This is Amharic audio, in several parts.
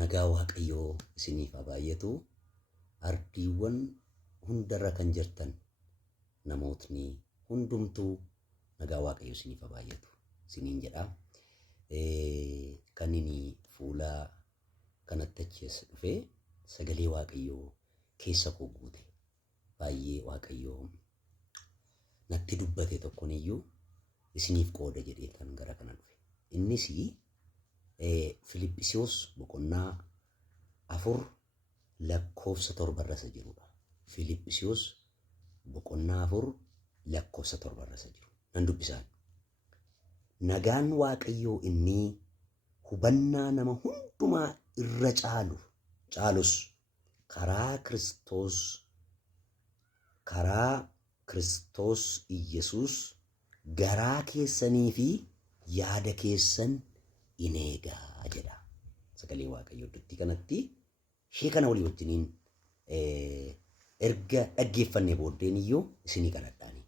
nagaa waaqayyoo isiniif haa baay'atu. Ardiiwwan hundarra kan jirtan namootni hundumtuu nagaa waaqayyoo isiniif haa baay'atu isiniin jedha. Kan inni fuula kanatti achiis dhufee sagalee waaqayyoo keessa koo guute baay'ee waaqayyoo natti dubbate tokkon iyyuu isiniif qooda jedhee kan gara kana dhufe. Innis Filiphisiyoos boqonnaa 4 lakkoofsa 7 irra jirudha. Filiphisiyoos boqonnaa 4 lakkoofsa 7 irra jiru. Nan dubbisaan. Nagaan waaqayyoo inni hubannaa nama hundumaa irra caalus karaa Kiristoos Iyyasuus garaa keessanii fi yaada keessan in eegaa jedha. Sagalee waaqayyoo iddootti kanatti ishee kana walii wajjiniin erga dhaggeeffannee booddeen iyyuu isinii kadhadhaani.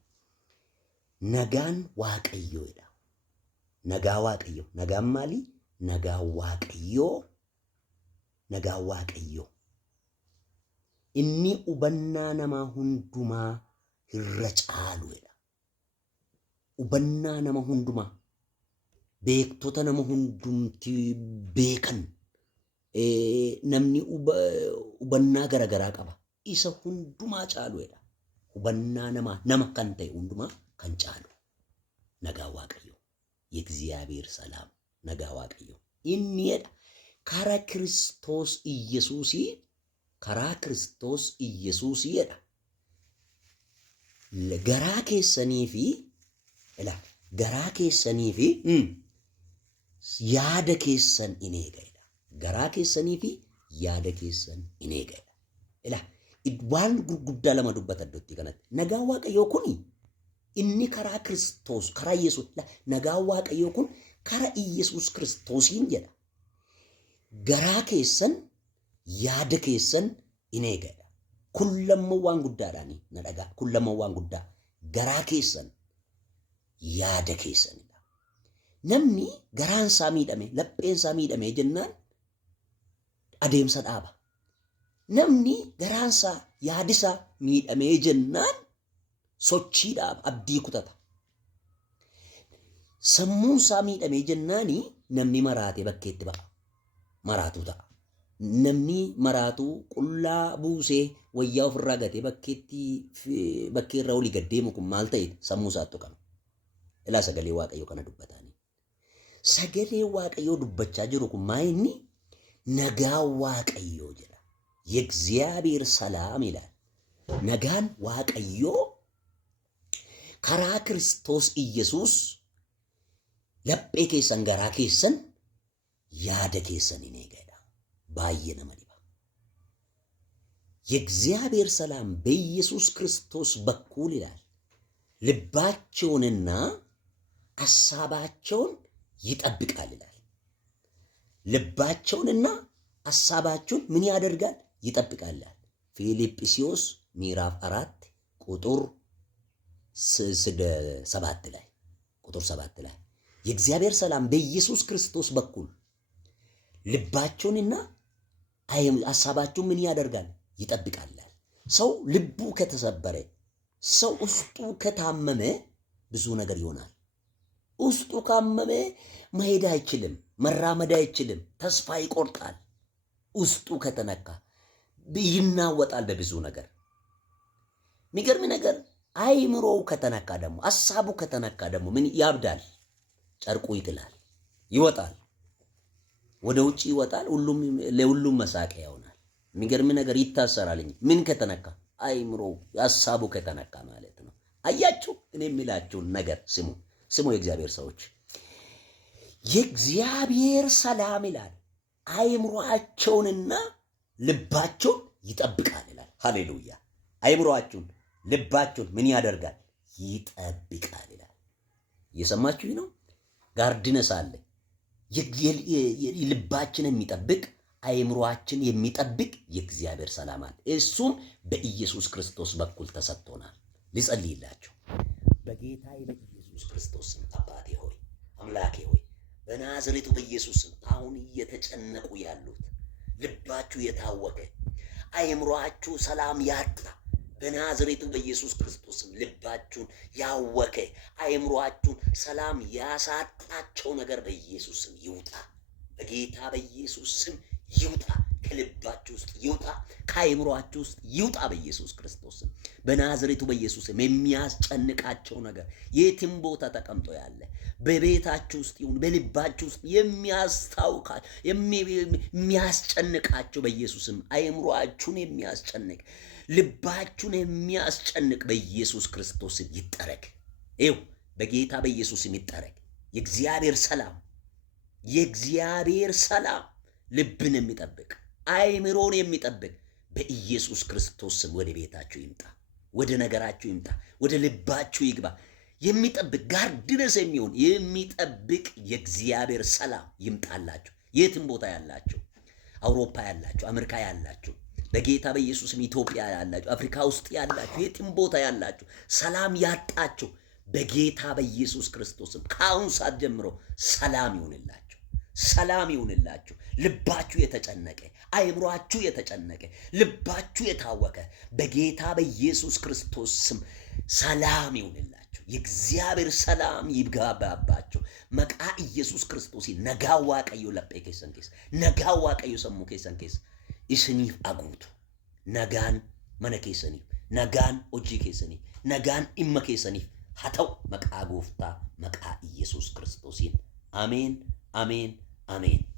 Nagaan waaqayyoodha. Nagaa waaqayyoo. Nagaan maali? Nagaa waaqayyoo. Nagaa waaqayyoo. Inni hubannaa namaa hundumaa irra caaluudha. Hubannaa nama hundumaa. Beektota nama hundumti beekan. Namni hubannaa garaagaraa qaba. Isa hundumaa caaluudha. Hubannaa nama kan ta'e hundumaa kan caalu. Nagaa waaqayyoo. Yeegziyaabሔር salaam. Nagaa waaqayyoo. Inni jedha karaa Kiristoos Iyyasuusii jedha. Garaa keessanii fi yaada keessan in eegadha. Garaa keessanii fi yaada keessan in eegadha. Waan gurguddaa lama dubbata iddootti kanatti. Nagaa waaqayyoo kun inni karaa Kiristoos, karaa Yesuus. Nagaa waaqayyoo kun karaa Iyyasuus Kiristoosiin jedha. Garaa keessan yaada keessan in eegadha. Kun lammoo waan guddaadhaani na dhagaa. Kun lammoo waan guddaa. Garaa keessan yaada keessanidha. Namni garaan isaa miidhame, lapheen isaa miidhame jennaan adeemsa dhaaba. Namni garaan isaa yaadi isaa miidhame jennaan sochii dhaaba, abdii kutata. Sammuun isaa miidhame jennaani namni maraatee bakkeetti ba'a. Maraatuu ta'a. Namni maraatuu qullaa buusee wayyaa ofirraa gatee bakkeerra olii gad deemu kun maal ta'e sammuu isaatti qaba. Ilaa sagalee waaqayyoo kana dubbataani. Sagalee waaqayyoo dubbachaa jiru kun maa inni nagaa waaqayyoo jedha. Yeegziyaabሔር salaam ilaal. Nagaan waaqayyoo karaa Kiristoos Iyyasuus laphee keessan garaa keessan yaada keessan in eegadha. Baay'ee nama dhiba. የእግዚአብሔር ሰላም በኢየሱስ ክርስቶስ በኩል ይላል ልባቸውንና ሐሳባቸውን ይጠብቃል ይላል። ልባቸውንና ሐሳባቸውን ምን ያደርጋል? ይጠብቃል። ፊልጵስዩስ ምዕራፍ 4 ቁጥር 7 ላይ የእግዚአብሔር ሰላም በኢየሱስ ክርስቶስ በኩል ልባቸውንና ሐሳባቸውን ምን ያደርጋል? ይጠብቃል። ሰው ልቡ ከተሰበረ ሰው ውስጡ ከታመመ ብዙ ነገር ይሆናል። ውስጡ ካመመ መሄድ አይችልም፣ መራመድ አይችልም፣ ተስፋ ይቆርጣል። ውስጡ ከተነካ ይናወጣል በብዙ ነገር። የሚገርም ነገር አይምሮው ከተነካ ደግሞ ሐሳቡ ከተነካ ደግሞ ምን ያብዳል? ጨርቁ ይጥላል፣ ይወጣል፣ ወደ ውጪ ይወጣል። ለሁሉም መሳቂያ ይሆናል። የሚገርም ነገር ይታሰራል እንጂ ምን ከተነካ? አይምሮ ሐሳቡ ከተነካ ማለት ነው። አያችሁ፣ እኔ የሚላችሁን ነገር ስሙ የእግዚአብሔር ሰዎች። የእግዚአብሔር ሰላም ይላል አይምሮአቸውንና ልባቸውን ይጠብቃል ይላል። ሃሌሉያ! አይምሮአቸውን ልባቸውን ምን ያደርጋል? ይጠብቃል ይላል። እየሰማችሁ ነው? ጋርድነስ አለ። ልባችን የሚጠብቅ አይምሮአችን የሚጠብቅ የእግዚአብሔር ሰላም አለ። እሱም በኢየሱስ ክርስቶስ በኩል ተሰጥቶናል። ልጸልይላችሁ። በጌታ በኢየሱስ ክርስቶስ ስም አባቴ ሆይ አምላኬ ሆይ በናዝሬቱ በኢየሱስ ስም አሁን እየተጨነቁ ያሉት ልባችሁ የታወከ አእምሮአችሁ ሰላም ያጣ በናዝሬቱ በኢየሱስ ክርስቶስም ልባችሁን ያወከ አእምሮአችሁን ሰላም ያሳጣቸው ነገር በኢየሱስም ይውጣ። በጌታ በኢየሱስም ይውጣ። ከልባችሁ ውስጥ ይውጣ። ከአእምሮአችሁ ውስጥ ይውጣ። በኢየሱስ ክርስቶስም በናዝሬቱ በኢየሱስም የሚያስጨንቃቸው ነገር የትም ቦታ ተቀምጦ ያለ በቤታችሁ ውስጥ ይሁን በልባችሁ ውስጥ የሚያስጨንቃቸው በኢየሱስም አእምሮአችሁን የሚያስጨንቅ ልባችሁን የሚያስጨንቅ በኢየሱስ ክርስቶስም ይጠረግ። ይው በጌታ በኢየሱስም ይጠረግ። የእግዚአብሔር ሰላም ልብን የሚጠብቅ አእምሮን የሚጠብቅ በኢየሱስ ክርስቶስም ወደ ቤታችሁ ይምጣ፣ ወደ ነገራችሁ ይምጣ፣ ወደ ልባችሁ ይግባ። የሚጠብቅ ጋርድነስ የሚሆን የሚጠብቅ የእግዚአብሔር ሰላም ይምጣላችሁ። የትም ቦታ ያላችሁ፣ አውሮፓ ያላችሁ፣ አሜሪካ ያላችሁ፣ በጌታ በኢየሱስም ኢትዮጵያ ያላችሁ፣ አፍሪካ ውስጥ ያላችሁ፣ የትም ቦታ ያላችሁ ሰላም ያጣችሁ በጌታ በኢየሱስ ክርስቶስም ከአሁን ሰዓት ጀምሮ ሰላም ይሁንላችሁ። ሰላም ይሁንላችሁ። ልባችሁ የተጨነቀ አእምሮአችሁ የተጨነቀ ልባችሁ የታወከ በጌታ በኢየሱስ ክርስቶስ ስም ሰላም ይሁንላችሁ። የእግዚአብሔር ሰላም ይብጋባባችሁ። መቃ ኢየሱስ ክርስቶስ ነጋ ዋቀዮ ለጴ ኬሰን ኬስ ነጋ ዋቀዮ ሰሙ ኬሰን ኬስ ኢስኒፍ አጉቱ ነጋን መነ ኬሰኒፍ ነጋን ሆጂ ኬሰኒፍ ነጋን ኢመ ኬሰኒፍ ሀተው መቃ ጎፍታ መቃ ኢየሱስ ክርስቶስን አሜን አሜን አሜን።